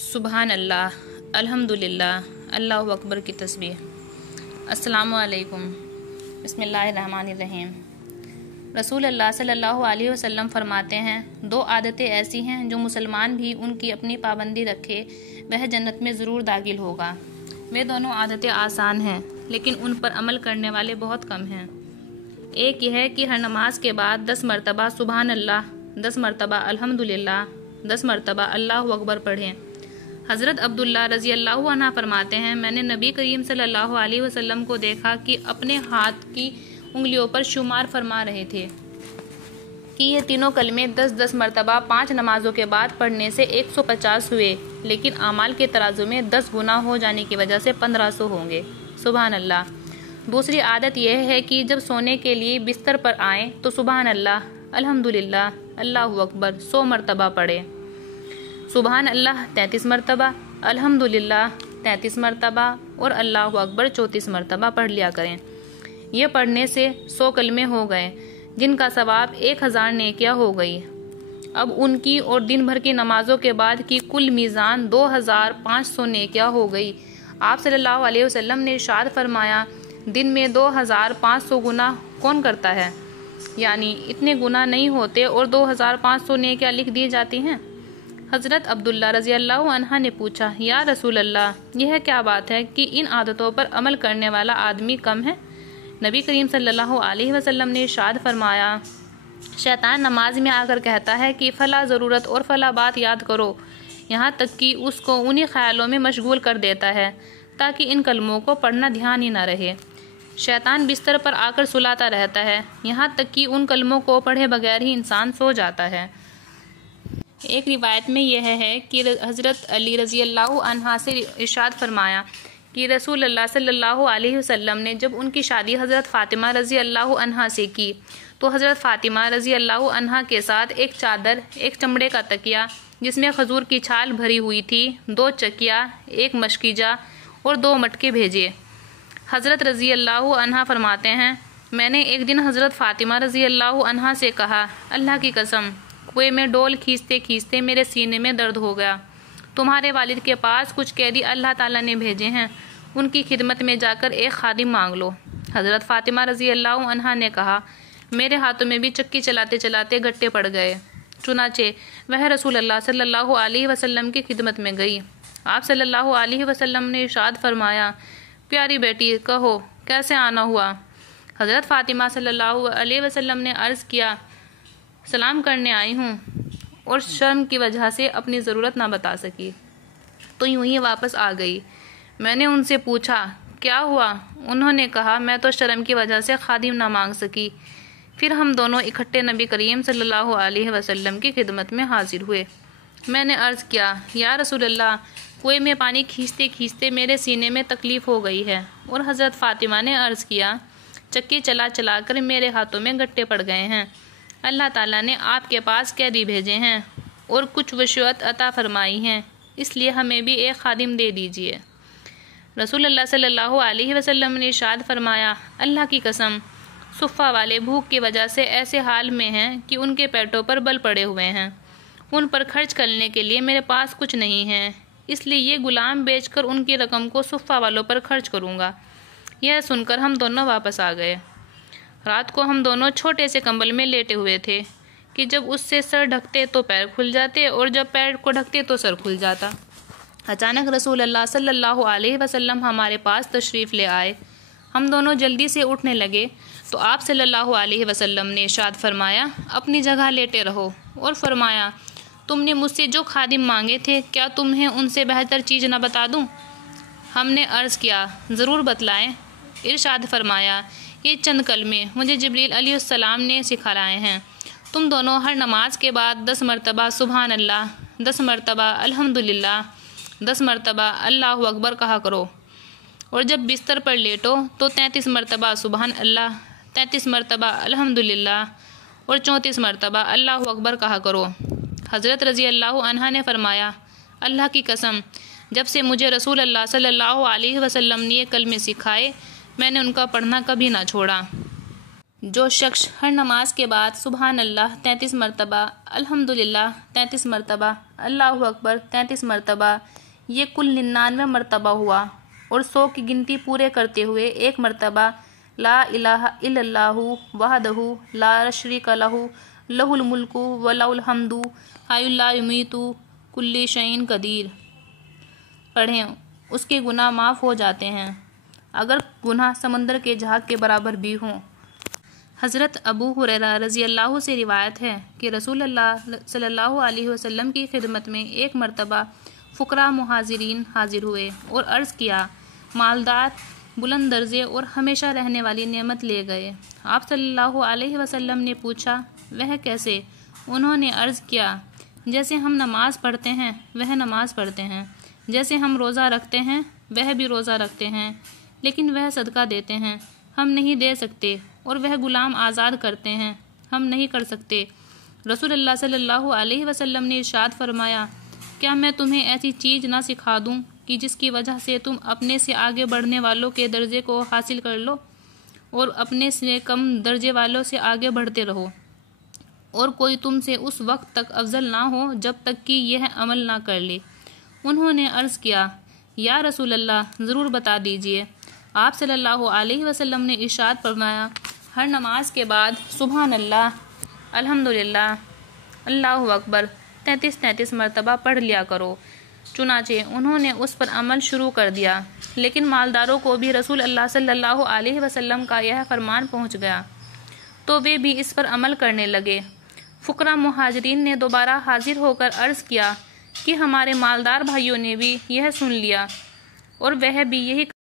सुबहान अल्लाह, अल्हम्दुलिल्लाह, अल्लाहु अकबर की तस्बीह। अस्सलामु अलैकुम। बिस्मिल्लाहिर्रहमानिर्रहीम। रसूल अल्लाह सल्लल्लाहु अलैहि वसल्लम फरमाते हैं, दो आदतें ऐसी हैं जो मुसलमान भी उनकी अपनी पाबंदी रखे वह जन्नत में ज़रूर दाखिल होगा। वे दोनों आदतें आसान हैं लेकिन उन पर अमल करने वाले बहुत कम हैं। एक यह है कि हर नमाज के बाद 10 मरतबा सुबहान अल्लाह, 10 मरतबा अल्हम्दुलिल्लाह, 10 मरतबा अल्लाहु अकबर पढ़ें। हज़रत अब्दुल्ला रज़ी अल्लाहु अन्हु फरमाते हैं, मैंने नबी करीम सल्लल्लाहु अलैहि वसल्लम को देखा कि अपने हाथ की उंगलियों पर शुमार फरमा रहे थे कि ये तीनों कलमे 10-10 मरतबा 5 नमाजों के बाद पढ़ने से 150 हुए, लेकिन आमाल के तराजू में 10 गुना हो जाने की वजह से 1500 होंगे। सुबहान अल्लाह। दूसरी आदत यह है कि जब सोने के लिए बिस्तर पर आएँ तो सुबहान अल्लाह, अल्हम्दुलिल्लाह, अल्लाहु अकबर 100 मरतबा पढ़ें। सुबहान अल्लाह 33 मरतबा, अल्हम्दुलिल्लाह 33 मरतबा और अल्लाहु अकबर 34 मरतबा पढ़ लिया करें। ये पढ़ने से 100 कलमे हो गए जिनका सवाब 1000 नेकियां हो गई। अब उनकी और दिन भर की नमाजों के बाद की कुल मीज़ान 2500 नेकियां हो गई। आप सल्लल्लाहु अलैहि वसल्लम ने इरशाद फरमाया, दिन में 2500 गुना कौन करता है? यानी इतने गुना नहीं होते और 2500 नेकियां लिख दी जाती हैं। हज़रत अब्दुल्ला रज़ी अल्लाहु अन्हा ने पूछा, या रसूल अल्लाह, यह क्या बात है कि इन आदतों पर अमल करने वाला आदमी कम है? नबी करीम सल्लल्लाहु अलैहि वसल्लम ने इरशाद फरमाया, शैतान नमाज में आकर कहता है कि फ़ला ज़रूरत और फ़ला बात याद करो, यहाँ तक कि उसको उन्हीं ख्यालों में मशगूल कर देता है ताकि इन कलमों को पढ़ना ध्यान ही ना रहे। शैतान बिस्तर पर आकर सुलाता रहता है, यहाँ तक कि उन कलमों को पढ़े बगैर ही इंसान सो जाता है। एक रिवायत में यह है कि हज़रत अली रज़ी अल्लाहु अन्हा से इरशाद फरमाया कि रसूल अल्लाह सल्लल्लाहु अलैहि वसल्लम ने जब उनकी शादी हज़रत फ़ातिमा रज़ी अल्लाहु अन्हा से की तो हज़रत फ़ातिमा रज़ी अल्लाहु अन्हा के साथ एक चादर, एक चमड़े का तकिया जिसमें खजूर की छाल भरी हुई थी, 2 चकिया, 1 मशकीजा और 2 मटके भेजे। हज़रत रज़ी अल्लाहु अन्हा फरमाते हैं, मैंने एक दिन हज़रत फ़ातिमा रज़ी अल्लाहु अन्हा से कहा, अल्लाह की कसम, कुएं में डोल खींचते खींचते मेरे सीने में दर्द हो गया। तुम्हारे वालिद के पास कुछ कैदी अल्लाह ताला ने भेजे हैं, उनकी खिदमत में जाकर एक खादिम मांग लो। हज़रत फ़ातिमा रज़ी अल्लाहु अन्हा ने कहा, मेरे हाथों में भी चक्की चलाते चलाते गट्टे पड़ गए। चुनाचे वह रसूल अल्लाह सल्लल्लाहु अलैहि वसल्लम की खिदमत में गई। आप सल्लल्लाहु अलैहि वसल्लम ने इरशाद फरमाया, प्यारी बेटी, कहो कैसे आना हुआ? हज़रत फ़ातिमा सल्लल्लाहु अलैहि वसल्लम ने अर्ज़ किया, सलाम करने आई हूँ, और शर्म की वजह से अपनी ज़रूरत ना बता सकी तो यूं ही वापस आ गई। मैंने उनसे पूछा, क्या हुआ? उन्होंने कहा, मैं तो शर्म की वजह से खादिम ना मांग सकी। फिर हम दोनों इकट्ठे नबी करीम सल्लल्लाहु अलैहि वसल्लम की खिदमत में हाजिर हुए। मैंने अर्ज़ किया, या रसूल अल्लाह, कुएं में पानी खींचते खींचते मेरे सीने में तकलीफ़ हो गई है। और हज़रत फ़ातिमा ने अर्ज़ किया, चक्की चला चला कर मेरे हाथों में गट्टे पड़ गए हैं। अल्लाह ताला ने आपके पास कैदी भेजे हैं और कुछ वसीयत अता फरमाई हैं, इसलिए हमें भी एक खादिम दे दीजिए। रसूल अल्लाह सल्लल्लाहु अलैहि वसल्लम ने इरशाद फरमाया, अल्लाह की कसम, सुफ़ा वाले भूख की वजह से ऐसे हाल में हैं कि उनके पेटों पर बल पड़े हुए हैं। उन पर खर्च करने के लिए मेरे पास कुछ नहीं है, इसलिए ये गुलाम बेचकर उनकी रकम को सुफ़ा वालों पर खर्च करूँगा। यह सुनकर हम दोनों वापस आ गए। रात को हम दोनों छोटे से कंबल में लेटे हुए थे कि जब उससे सर ढकते तो पैर खुल जाते और जब पैर को ढकते तो सर खुल जाता। अचानक रसूल अल्लाह सल्लल्लाहु अलैहि वसल्लम हमारे पास तशरीफ़ ले आए। हम दोनों जल्दी से उठने लगे तो आप सल्लल्लाहु अलैहि वसल्लम ने इरशाद फरमाया, अपनी जगह लेटे रहो, और फरमाया, तुमने मुझसे जो खादिम मांगे थे, क्या तुम्हें उनसे बेहतर चीज़ न बता दूँ? हमने अर्ज़ किया, ज़रूर बतलाएँ। इरशाद फरमाया, ये चंद कलमे मुझे जिब्रील अलैहिस्सलाम ने सिखाए हैं। तुम दोनों हर नमाज के बाद 10 मरतबा सुबहान अल्लाह, 10 मरतबा अल्हम्दुलिल्लाह, 10 मरतबा अल्लाहु अकबर कहा करो, और जब बिस्तर पर लेटो तो 33 मरतबा सुबहान अल्लाह, 33 मरतबा अल्हम्दुलिल्लाह और 34 मरतबा अल्लाहु अकबर कहा करो। हज़रत रज़ी अल्लाहु अन्हा ने फरमाया, अल्लाह की कसम, जब से मुझे रसूल अल्लाह सल्लल्लाहु अलैहि वसल्लम ने ये कलमे सिखाए, मैंने उनका पढ़ना कभी ना छोड़ा। جو شخص ہر نماز کے بعد سبحان اللہ 33 مرتبہ، الحمدللہ 33 مرتبہ، اللہ اکبر 33 مرتبہ، یہ کل 99 مرتبہ ہوا، اور 100 کی گنتی پورے کرتے ہوئے 1 مرتبہ لا الہ الا اللہ وحدہ لا شریک لہ لہ الملک ولہ الحمد حی لا یمیت کل شیء قدیر پڑھیں، اس کے گناہ معاف ہو جاتے ہیں اگر گناہ سمندر کے جھاگ کے برابر بھی ہوں۔ حضرت ابو ہریرہ رضی اللہ سے روایت ہے کہ رسول اللہ صلی اللہ علیہ وسلم کی خدمت میں ایک مرتبہ فقراء مہاجرین حاضر ہوئے اور عرض کیا، مالدار بلند درجے اور ہمیشہ رہنے والی نعمت لے گئے۔ آپ صلی اللہ علیہ وسلم نے پوچھا، وہ کیسے؟ انہوں نے عرض کیا، جیسے ہم نماز پڑھتے ہیں وہ نماز پڑھتے ہیں، جیسے ہم روزہ رکھتے ہیں وہ بھی روزہ رکھتے ہیں، لیکن وہ صدقہ دیتے ہیں، ہم نہیں دے سکتے، اور وہ غلام آزاد کرتے ہیں، ہم نہیں کر سکتے۔ رسول اللہ صلی اللہ علیہ وسلم نے ارشاد فرمایا، کیا میں تمہیں ایسی چیز نہ سکھا دوں کہ جس کی وجہ سے تم اپنے سے آگے بڑھنے والوں کے درجے کو حاصل کر لو اور اپنے سے کم درجے والوں سے آگے بڑھتے رہو، اور کوئی تم سے اس وقت تک افضل نہ ہو جب تک کہ یہ عمل نہ کر لے۔ انہوں نے عرض کیا، یا رسول اللہ ضرور بتا دیجئے۔ آپ صلی اللہ علیہ وسلم نے ارشاد فرمایا، ہر نماز کے بعد سبحان اللہ، الحمدللہ، اللہ اکبر 33 مرتبہ پڑھ لیا کرو۔ چنانچہ انہوں نے اس پر عمل شروع کر دیا، لیکن مالداروں کو بھی رسول اللہ صلی اللہ علیہ وسلم کا یہ فرمان پہنچ گیا تو وہ بھی اس پر عمل کرنے لگے۔ فقراء مہاجرین نے دوبارہ حاضر ہو کر عرض کیا کہ ہمارے مالدار بھائیوں نے بھی یہ سن لیا اور وہ بھی یہی